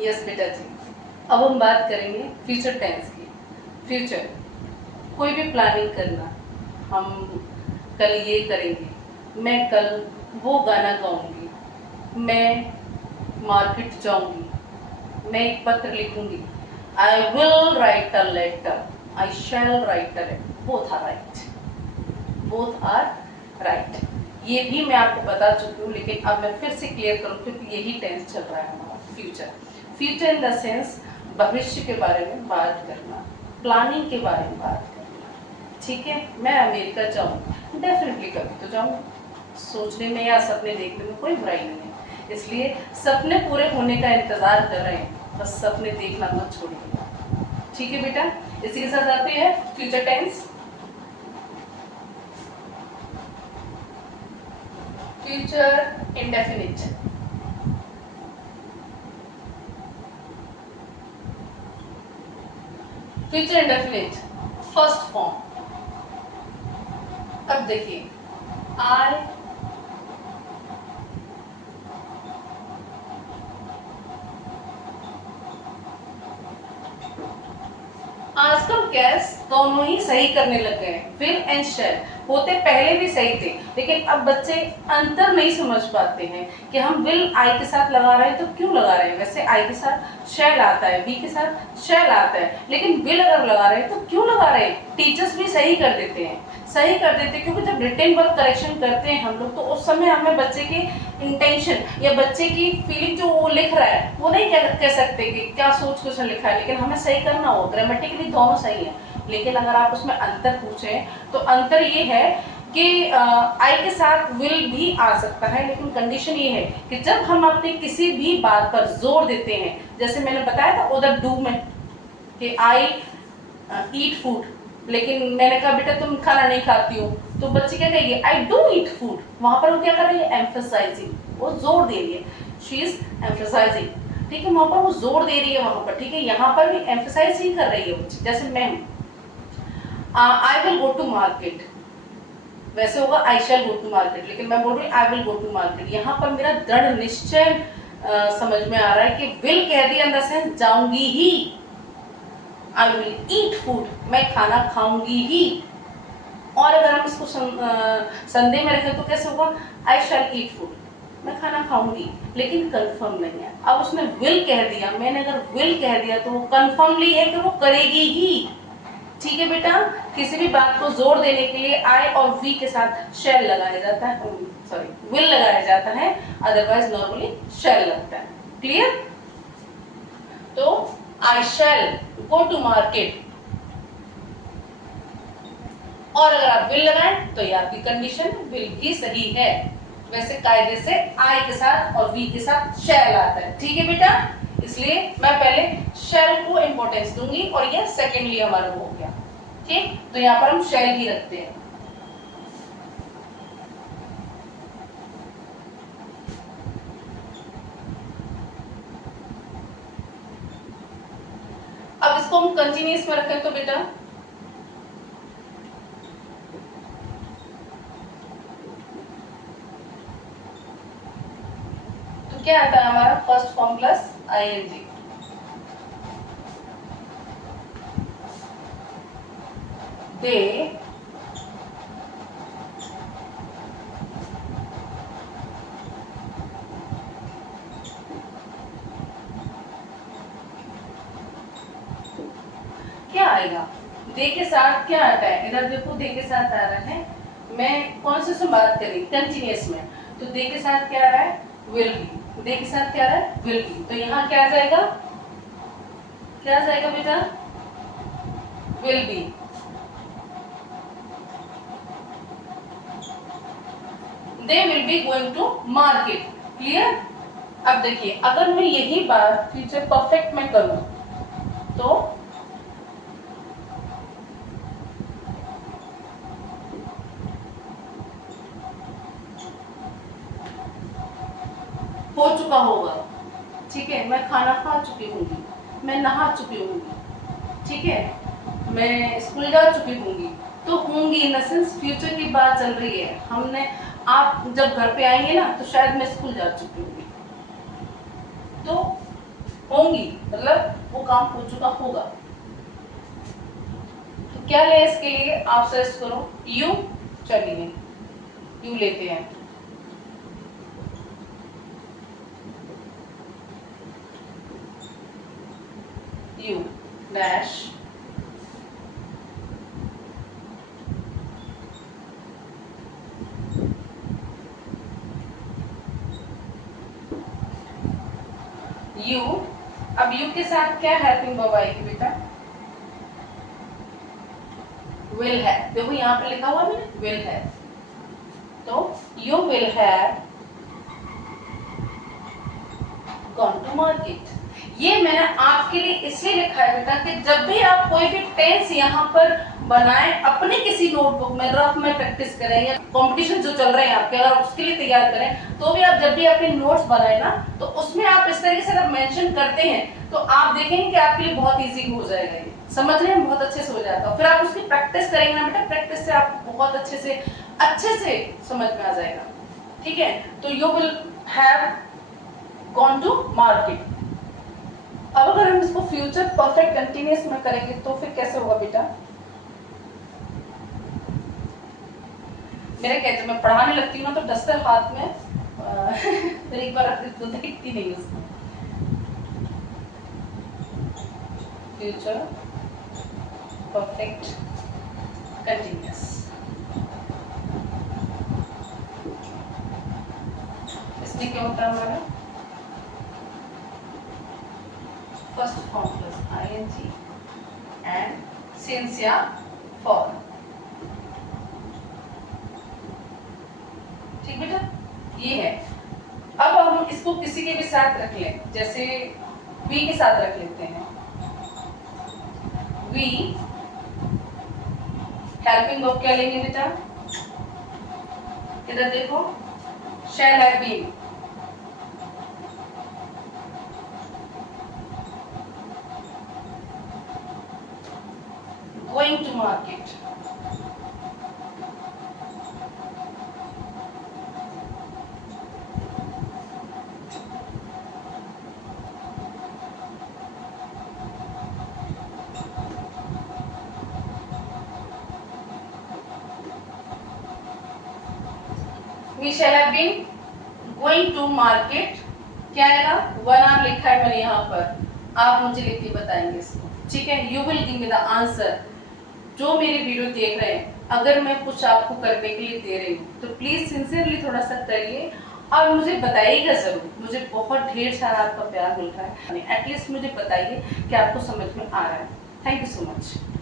Yes बेटा जी। अब हम बात करेंगे फ्यूचर टेंस की। फ्यूचर, कोई भी प्लानिंग करना, हम कल ये करेंगे, मैं कल वो गाना गाऊंगी, मैं मार्केट जाऊंगी, मैं एक पत्र लिखूंगी, I will write a letter, I shall write a letter. Both are right, both are right. ये भी मैं आपको बता चुकी हूँ, लेकिन अब मैं फिर से क्लियर करूँ क्योंकि यही टेंस चल रहा है हमारा future. Future in the sense भविष्य के बारे में बात करना, प्लानिंग के बारे में बात करना। ठीक है, मैं अमेरिका जाऊँगी, डेफिनेटली कभी तो जाऊँगी। सोचने में या सपने देखने में कोई बुराई नहीं है, इसलिए सपने पूरे होने का इंतजार कर रहे हैं, बस सपने देखना मत छोड़िए। ठीक है बेटा, इसी के साथ आते हैं future tense. Future indefinite, future indefinite first form. अब देखिए, आई आजकल गैस दोनों ही सही करने लग गए हैं। विल एंड शैल होते पहले भी सही थे, लेकिन अब बच्चे अंतर नहीं समझ पाते हैं कि हम विल आई के साथ लगा रहे हैं तो क्यों लगा रहे हैं। वैसे आई के साथ शैल आता है, वी के साथ शैल आता है, लेकिन विल अगर लगा रहे हैं तो क्यों लगा रहे हैं। टीचर्स भी सही कर देते हैं, सही कर देते हैं, क्योंकि जब रिटन वर्क करेक्शन करते हैं हम लोग, तो उस समय हमें बच्चे के इंटेंशन या बच्चे की फीलिंग जो वो लिख रहा है वो नहीं कह सकते कि क्या सोच के उसने लिखा है, लेकिन हमें सही करना हो। ग्रामेटिकली दोनों सही है, लेकिन अगर आप उसमें अंतर पूछें तो अंतर ये है कि आई के साथ विल भी आ सकता है, लेकिन कंडीशन ये है कि जब हम अपने किसी भी बात पर जोर देते हैं, जैसे मैंने बताया था उधर डू में कि आई ईट फूड, लेकिन मैंने कहा बेटा तुम खाना नहीं खाती हो, तो बच्ची क्या कहेगी, आई डू ईट फूड। वहां पर वो क्या कर रही है, एम्फेसाइजिंग, वो जोर दे रही है, शी इज एम्फेसाइजिंग। ठीक है, वहां पर वो जोर दे रही है वहां पर। ठीक है, यहाँ पर भी एम्फेसाइज ही कर रही है बच्ची। जैसे मैं I will go to market, वैसे होगा आई शैल गो टू मार्केट, लेकिन मैं बोल रही हूँ I will go to market. यहाँ पर मेरा दृढ़ निश्चय समझ में आ रहा है कि विल कह दिया इन द सेंस जाऊंगी ही, आई विल ईट फूड, मैं खाना खाऊंगी ही। और अगर हम इसको संदेह में रखें तो कैसे होगा, आई शैल ईट फूड, मैं खाना खाऊंगी, लेकिन कंफर्म नहीं है। अब उसने विल कह दिया, मैंने अगर विल कह दिया तो वो कंफर्मली है कि वो करेगी ही। ठीक है बेटा, किसी भी बात को जोर देने के लिए आई और वी के साथ शैल लगाया जाता है, सॉरी विल लगाया जाता है, अदरवाइज नॉर्मली शैल लगता है। क्लियर? तो आई शैल गो टू मार्केट, और अगर आप विल लगाएं तो ये आपकी कंडीशन विल भी सही है। वैसे कायदे से आई के साथ और वी के साथ शैल आता है। ठीक है बेटा, इसलिए मैं पहले शैल को इंपॉर्टेंस दूंगी और ये सेकेंडली हमारा हो गया। ठीक, तो यहां पर हम शैल ही रखते हैं। अब इसको हम कंटिन्यूस में रखें तो बेटा तो क्या आता है हमारा, फर्स्ट फॉर्म प्लस आईएनजी। दे क्या आएगा, दे के साथ क्या आता है, इधर देखो दे के साथ आ रहा है, मैं कौन से बात करी, कंटिन्यूस में, तो दे के साथ क्या आ रहा है, विल बी। दे के साथ क्या आ रहा है, विल बी, तो यहाँ क्या आ जाएगा, क्या आ जाएगा बेटा, will be. They will be going to market. Clear? अब देखिए, अगर मैं यही बात फ्यूचर परफेक्ट में करूं तो हो चुका होगा। ठीक है, मैं खाना खा चुकी होंगी, मैं नहा चुकी होंगी, ठीक है, मैं स्कूल जा चुकी होंगी। तो होंगी इन द सेंस फ्यूचर की बात चल रही है। हमने, आप जब घर पे आएंगे ना तो शायद मैं स्कूल जा चुकी होंगी, तो होंगी, मतलब वो काम हो चुका होगा। तो क्या ले इसके लिए, आप सर्च करो यू। चलिए यू लेते हैं। You dash you. अब यू के साथ क्या हेल्पिंग वर्ब आएगी बेटा, विल है। देखो यहाँ पे लिखा हुआ है विल है, तो you will have gone to market. ये मैंने आपके लिए इसलिए लिखा है बेटा कि जब भी आप कोई भी टेंस यहाँ पर बनाएं, अपने किसी नोटबुक में रफ में प्रैक्टिस करें या कंपटीशन जो चल रहे हैं आपके, अगर उसके लिए तैयार करें, तो भी आप जब भी अपने नोट्स बनाए ना, तो उसमें आप इस तरीके से अगर मेंशन करते हैं तो आप देखेंगे कि आपके लिए बहुत इजी हो जाएगा, ये समझने में बहुत अच्छे से हो जाता है। फिर आप उसकी प्रैक्टिस करेंगे ना बेटा, प्रैक्टिस से आप बहुत अच्छे से समझ में आ जाएगा। ठीक है, तो you will have gone to market. अब अगर हम इसको फ्यूचर परफेक्ट कंटिन्यूअस में करेंगे तो फिर कैसे होगा बेटा, मेरे कहते मैं पढ़ाने लगती हूँ ना तो डस्टर हाथ में फिर एक बार रख तो देखती नहीं उसको। फ्यूचर परफेक्ट कंटिन्यूअस, इसमें क्या होता है हमारा first form plus ING and since या फॉर। ठीक बेटा, ये है। अब हम इसको किसी के भी साथ रख लें, जैसे वी के साथ रख लेते हैं। वी हेल्पिंग वर्ब क्या लेंगे बेटा, इधर देखो, shall have been. Going to market, we shall have been going to market। क्या आएगा, वन आवर लिखा है मैंने यहाँ पर, आप मुझे लिख के बताएंगे इसको। ठीक है, you will give me the answer. जो मेरे वीडियो देख रहे हैं, अगर मैं कुछ आपको करने के लिए दे रही हूँ तो प्लीज सिंसियरली थोड़ा सा करिए और मुझे बताइएगा जरूर। मुझे बहुत ढेर सारा आपका प्यार मिल रहा है, एटलीस्ट मुझे बताइए कि आपको समझ में आ रहा है। Thank you so much.